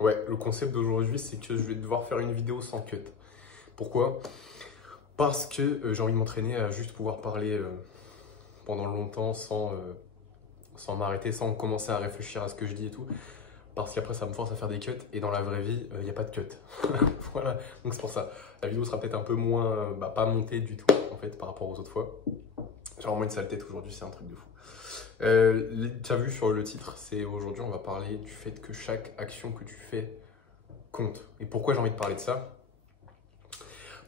Ouais, le concept d'aujourd'hui, c'est que je vais devoir faire une vidéo sans cut. Pourquoi? Parce que j'ai envie de m'entraîner à juste pouvoir parler pendant longtemps sans m'arrêter, sans commencer à réfléchir à ce que je dis et tout. Parce qu'après, ça me force à faire des cuts et dans la vraie vie, il n'y a pas de cut. Voilà, donc c'est pour ça. La vidéo sera peut-être un peu moins, pas montée du tout, en fait, par rapport aux autres fois. J'ai vraiment une sale tête aujourd'hui, c'est un truc de fou. Tu as vu sur le titre, c'est aujourd'hui, on va parler du fait que chaque action que tu fais compte. Et pourquoi j'ai envie de parler de ça?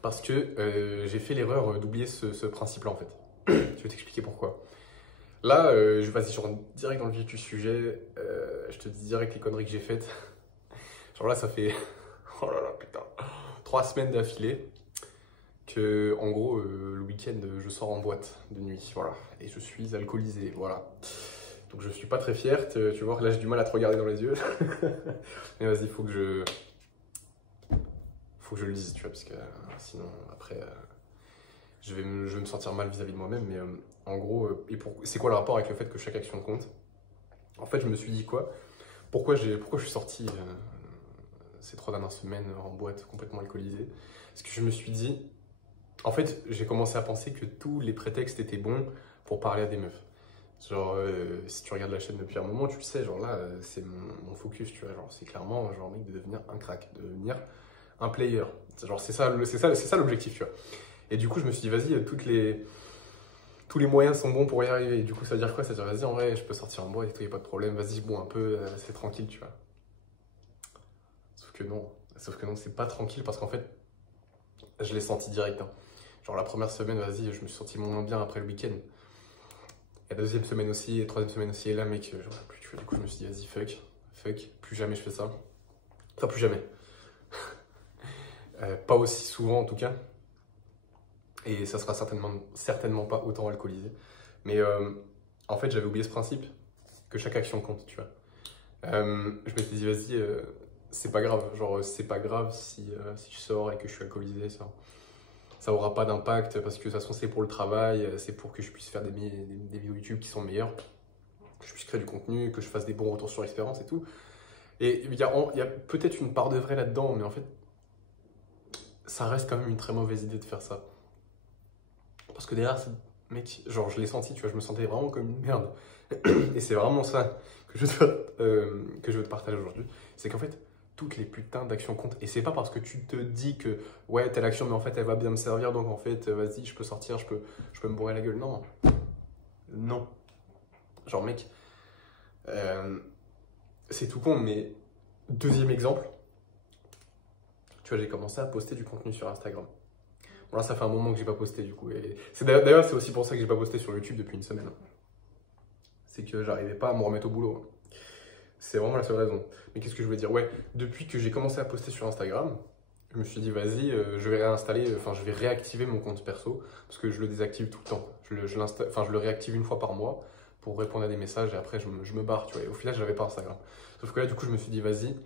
Parce que j'ai fait l'erreur d'oublier ce principe-là, en fait. Je vais t'expliquer pourquoi. Là, vas-y, je rentre direct dans le vif du sujet. Je te dis direct les conneries que j'ai faites. Genre là, ça fait, oh là là, putain, 3 semaines d'affilée que, en gros, le week-end, je sors en boîte de nuit, voilà. Et je suis alcoolisé, voilà. Donc je suis pas très fier, tu vois, là j'ai du mal à te regarder dans les yeux. Mais vas-y, faut que je le dise, tu vois, parce que sinon, après, je vais me sentir mal vis-à-vis de moi-même. Mais en gros, c'est quoi le rapport avec le fait que chaque action compte? En fait, je me suis dit quoi? Pourquoi je suis sorti ces 3 dernières semaines en boîte complètement alcoolisé? Parce que je me suis dit, en fait, j'ai commencé à penser que tous les prétextes étaient bons pour parler à des meufs. Genre, si tu regardes la chaîne depuis un moment, tu le sais, genre là, c'est mon focus, tu vois. Genre, c'est clairement, genre, mec, de devenir un crack, de devenir un player. Genre, c'est ça l'objectif, tu vois. Et du coup, je me suis dit, vas-y, tous les moyens sont bons pour y arriver. Et du coup, ça veut dire quoi? Ça veut dire, vas-y, en vrai, je peux sortir en boîte et tout, y a pas de problème. Vas-y, je bois un peu, c'est tranquille, tu vois. Sauf que non. Sauf que non, c'est pas tranquille parce qu'en fait, je l'ai senti direct, hein. Genre, la première semaine, vas-y, je me suis senti moins bien après le week-end. Et la deuxième semaine aussi, et la troisième semaine aussi, et là, mec, j'en ai plus, tu vois. Du coup, je me suis dit, vas-y, fuck, plus jamais je fais ça. Enfin, plus jamais. Pas aussi souvent, en tout cas. Et ça sera certainement pas autant alcoolisé. Mais en fait, j'avais oublié ce principe, que chaque action compte, tu vois. Je m'étais dit, vas-y, c'est pas grave. Genre, c'est pas grave si je sors et que je suis alcoolisé, ça aura pas d'impact parce que de toute façon, c'est pour le travail, c'est pour que je puisse faire des vidéos YouTube qui sont meilleures, que je puisse créer du contenu, que je fasse des bons retours sur expérience et tout. Et il y a peut-être une part de vrai là-dedans, mais en fait, ça reste quand même une très mauvaise idée de faire ça. Parce que derrière, mec, genre, je l'ai senti, tu vois, je me sentais vraiment comme une merde. Et c'est vraiment ça que je veux te partager aujourd'hui. C'est qu'en fait, toutes les putains d'actions comptent. Et c'est pas parce que tu te dis que, ouais, telle action, mais en fait, elle va bien me servir, donc en fait, vas-y, je peux sortir, je peux me bourrer la gueule. Non. Non. Genre, mec, c'est tout con, mais deuxième exemple, tu vois, j'ai commencé à poster du contenu sur Instagram. Bon, là, ça fait un moment que j'ai pas posté, du coup. Et d'ailleurs, c'est aussi pour ça que j'ai pas posté sur YouTube depuis une semaine. C'est que j'arrivais pas à me remettre au boulot. C'est vraiment la seule raison. Mais qu'est-ce que je veux dire? Ouais, depuis que j'ai commencé à poster sur Instagram, je me suis dit, vas-y, je vais je vais réactiver mon compte perso, parce que je le désactive tout le temps. Je le réactive une fois par mois pour répondre à des messages, et après, je me barre, tu vois. Et au final, je n'avais pas Instagram. Sauf que là, du coup, je me suis dit, vas-y,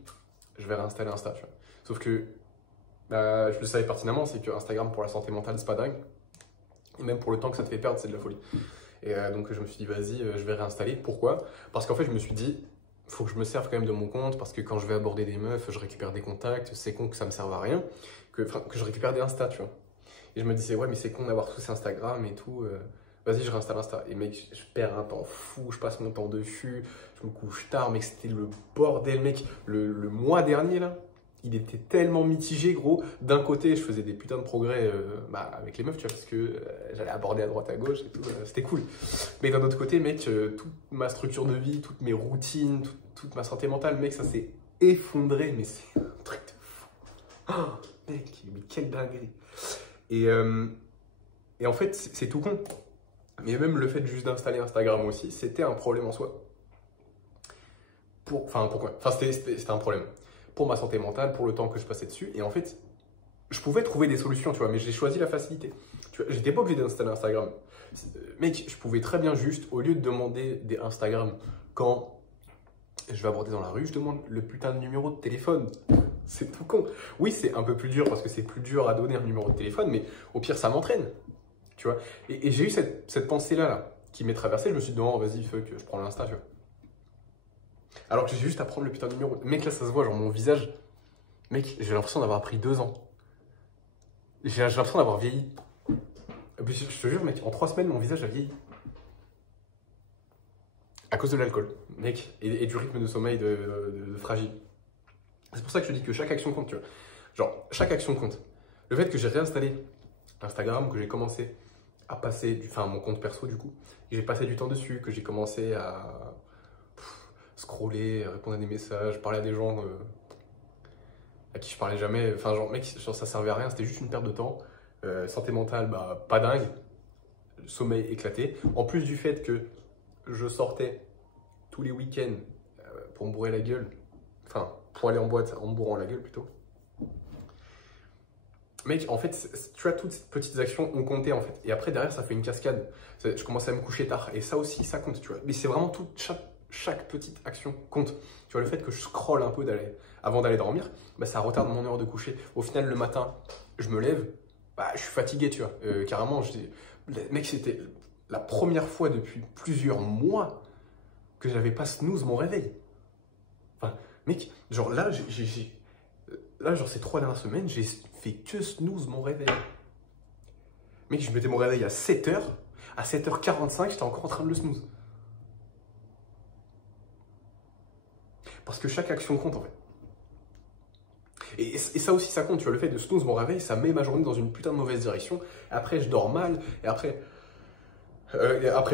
je vais réinstaller Insta, tu vois. Sauf que, je le savais pertinemment, c'est que Instagram, pour la santé mentale, c'est pas dingue. Et même pour le temps que ça te fait perdre, c'est de la folie. Et donc, je me suis dit, vas-y, je vais réinstaller. Pourquoi? Parce qu'en fait, je me suis dit, faut que je me serve quand même de mon compte parce que quand je vais aborder des meufs, je récupère des contacts, c'est con que ça me serve à rien, que je récupère des Insta, tu vois. Et je me disais, ouais, mais c'est con d'avoir tous ces Instagram et tout, vas-y, je réinstalle Insta. Et mec, je perds un temps fou, je passe mon temps dessus, je me couche tard, mec, c'était le bordel, mec. Le mois dernier, là, il était tellement mitigé, gros. D'un côté, je faisais des putains de progrès avec les meufs, tu vois, parce que j'allais aborder à droite, à gauche et tout, c'était cool. Mais d'un autre côté, mec, toute ma structure de vie, toutes mes routines, toute ma santé mentale, mec, ça s'est effondré, mais c'est un truc de fou. Oh, mec, mais quelle dinguerie. Et en fait, c'est tout con. Mais même le fait juste d'installer Instagram aussi, c'était un problème en soi. Pourquoi? Enfin, c'était un problème. Pour ma santé mentale, pour le temps que je passais dessus. Et en fait, je pouvais trouver des solutions, tu vois, mais j'ai choisi la facilité. Tu vois, j'étais pas obligé d'installer Instagram. Mec, je pouvais très bien juste, au lieu de demander des Instagram quand je vais aborder dans la rue, je demande le putain de numéro de téléphone. C'est tout con. Oui, c'est un peu plus dur parce que c'est plus dur à donner un numéro de téléphone, mais au pire, ça m'entraîne. Tu vois. Et j'ai eu cette pensée-là qui m'est traversée. Je me suis dit, non, vas-y, fuck, je prends l'Insta, tu vois. Alors que j'ai juste à prendre le putain de numéro. Mec, là, ça se voit, genre mon visage. Mec, j'ai l'impression d'avoir pris 2 ans. J'ai l'impression d'avoir vieilli. Et puis, je te jure, mec, en 3 semaines, mon visage a vieilli. À cause de l'alcool, mec, et du rythme de sommeil de fragile. C'est pour ça que je dis que chaque action compte, tu vois. Genre, chaque action compte. Le fait que j'ai réinstallé Instagram, que j'ai commencé à passer, enfin mon compte perso du coup, que j'ai passé du temps dessus, que j'ai commencé à scroller, répondre à des messages, parler à des gens à qui je parlais jamais. Enfin, genre, mec, genre, ça servait à rien, c'était juste une perte de temps. Santé mentale, bah, pas dingue. Sommeil éclaté. En plus du fait que je sortais tous les week-ends pour me bourrer la gueule, enfin, pour aller en boîte en me bourrant la gueule plutôt. Mec, en fait, tu vois, toutes ces petites actions ont compté en fait. Et après, derrière, ça fait une cascade. Je commençais à me coucher tard. Et ça aussi, ça compte, tu vois. Mais c'est vraiment chaque petite action compte. Tu vois, le fait que je scrolle un peu avant d'aller dormir, bah, ça retarde mon heure de coucher. Au final, le matin, je me lève, bah, je suis fatigué, tu vois. Carrément, mec, c'était la première fois depuis plusieurs mois que j'avais pas snooze mon réveil. Enfin, mec, genre là, genre ces 3 dernières semaines, j'ai fait que snooze mon réveil. Mec, je mettais mon réveil à 7h. À 7h45, j'étais encore en train de le snooze. Parce que chaque action compte en fait. Et ça aussi, ça compte. Tu vois, le fait de snooze mon réveil, ça met ma journée dans une putain de mauvaise direction. Après, je dors mal. Et après,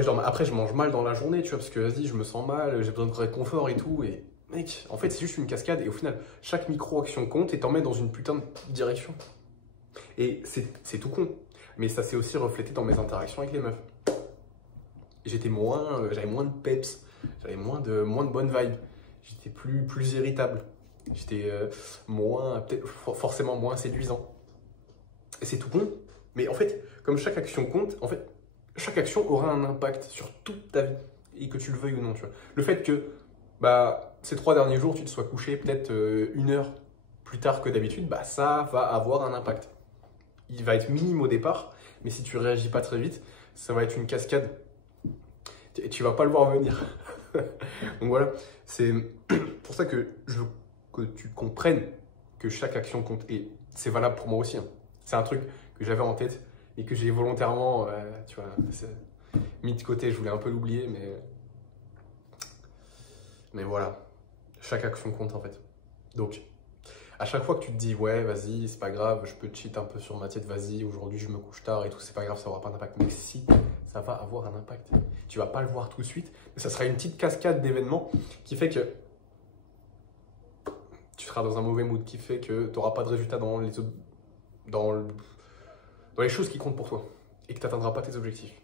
je mange mal dans la journée, tu vois, parce que vas-y, je me sens mal, j'ai besoin de réconfort et tout. Et mec, en fait, c'est juste une cascade. Et au final, chaque micro-action compte et t'en met dans une putain de direction. Et c'est tout con. Mais ça s'est aussi reflété dans mes interactions avec les meufs. J'avais moins de peps, j'avais moins de bonnes vibes. J'étais plus irritable. J'étais peut-être forcément moins séduisant. Et c'est tout con. Mais en fait, comme chaque action compte, en fait, chaque action aura un impact sur toute ta vie. Et que tu le veuilles ou non, tu vois. Le fait que, bah, ces 3 derniers jours, tu te sois couché peut-être 1 heure plus tard que d'habitude, bah, ça va avoir un impact. Il va être minime au départ, mais si tu réagis pas très vite, ça va être une cascade. Et tu vas pas le voir venir. Donc voilà, c'est pour ça que je veux que tu comprennes que chaque action compte. Et c'est valable pour moi aussi. Hein. C'est un truc que j'avais en tête et que j'ai volontairement, tu vois, mis de côté. Je voulais un peu l'oublier, mais voilà. Chaque action compte en fait. Donc, à chaque fois que tu te dis, ouais, vas-y, c'est pas grave, je peux cheat un peu sur ma tête, vas-y, aujourd'hui je me couche tard et tout, c'est pas grave, ça aura pas d'impact. Mais si, ça va avoir un impact. Tu vas pas le voir tout de suite, mais ça sera une petite cascade d'événements qui fait que tu seras dans un mauvais mood, qui fait que tu n'auras pas de résultat dans les choses qui comptent pour toi et que tu n'atteindras pas tes objectifs.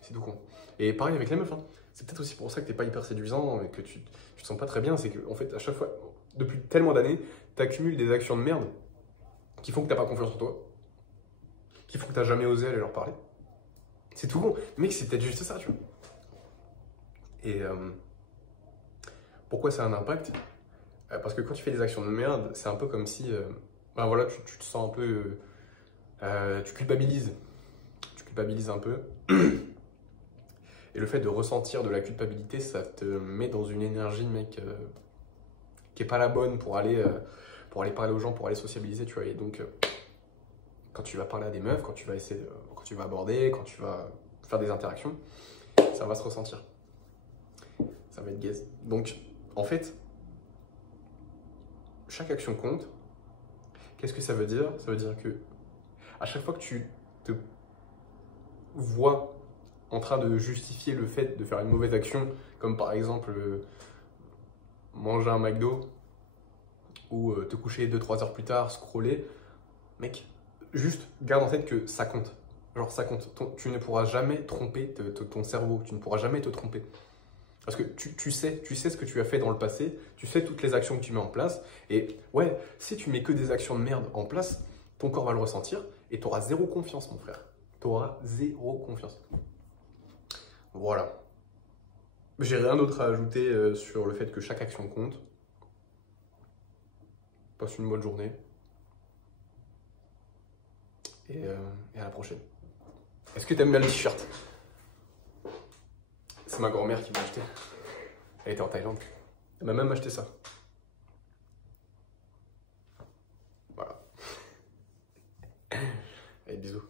C'est tout con. Et pareil avec les meufs, hein. C'est peut-être aussi pour ça que tu n'es pas hyper séduisant et que tu te sens pas très bien, c'est qu'en fait, à chaque fois, depuis tellement d'années, tu accumules des actions de merde qui font que tu n'as pas confiance en toi, qui font que tu n'as jamais osé aller leur parler. C'est tout con. Mec, c'est peut-être juste ça, tu vois. Et pourquoi ça a un impact? Parce que quand tu fais des actions de merde, c'est un peu comme si ben voilà, tu te sens un peu. Tu culpabilises. Tu culpabilises un peu. Et le fait de ressentir de la culpabilité, ça te met dans une énergie, mec, qui est pas la bonne pour aller parler aux gens, pour aller sociabiliser, tu vois. Et donc, quand tu vas parler à des meufs, quand tu vas aborder, quand tu vas faire des interactions, ça va se ressentir. Ça va être gaze. Donc, en fait, chaque action compte. Qu'est-ce que ça veut dire? Ça veut dire que à chaque fois que tu te vois en train de justifier le fait de faire une mauvaise action, comme par exemple manger un McDo ou te coucher 2-3 heures plus tard, scroller, mec, juste garde en tête que ça compte. Genre ça compte. Tu ne pourras jamais tromper ton cerveau, tu ne pourras jamais te tromper. Parce que tu sais ce que tu as fait dans le passé, tu sais toutes les actions que tu mets en place, et ouais, si tu mets que des actions de merde en place, ton corps va le ressentir, et tu auras zéro confiance, mon frère. Tu auras zéro confiance. Voilà. J'ai rien d'autre à ajouter sur le fait que chaque action compte. Passe une bonne journée. Et à la prochaine. Est-ce que t'aimes bien le t-shirt? C'est ma grand-mère qui m'a acheté. Elle était en Thaïlande. Elle m'a même acheté ça. Voilà. Allez, bisous.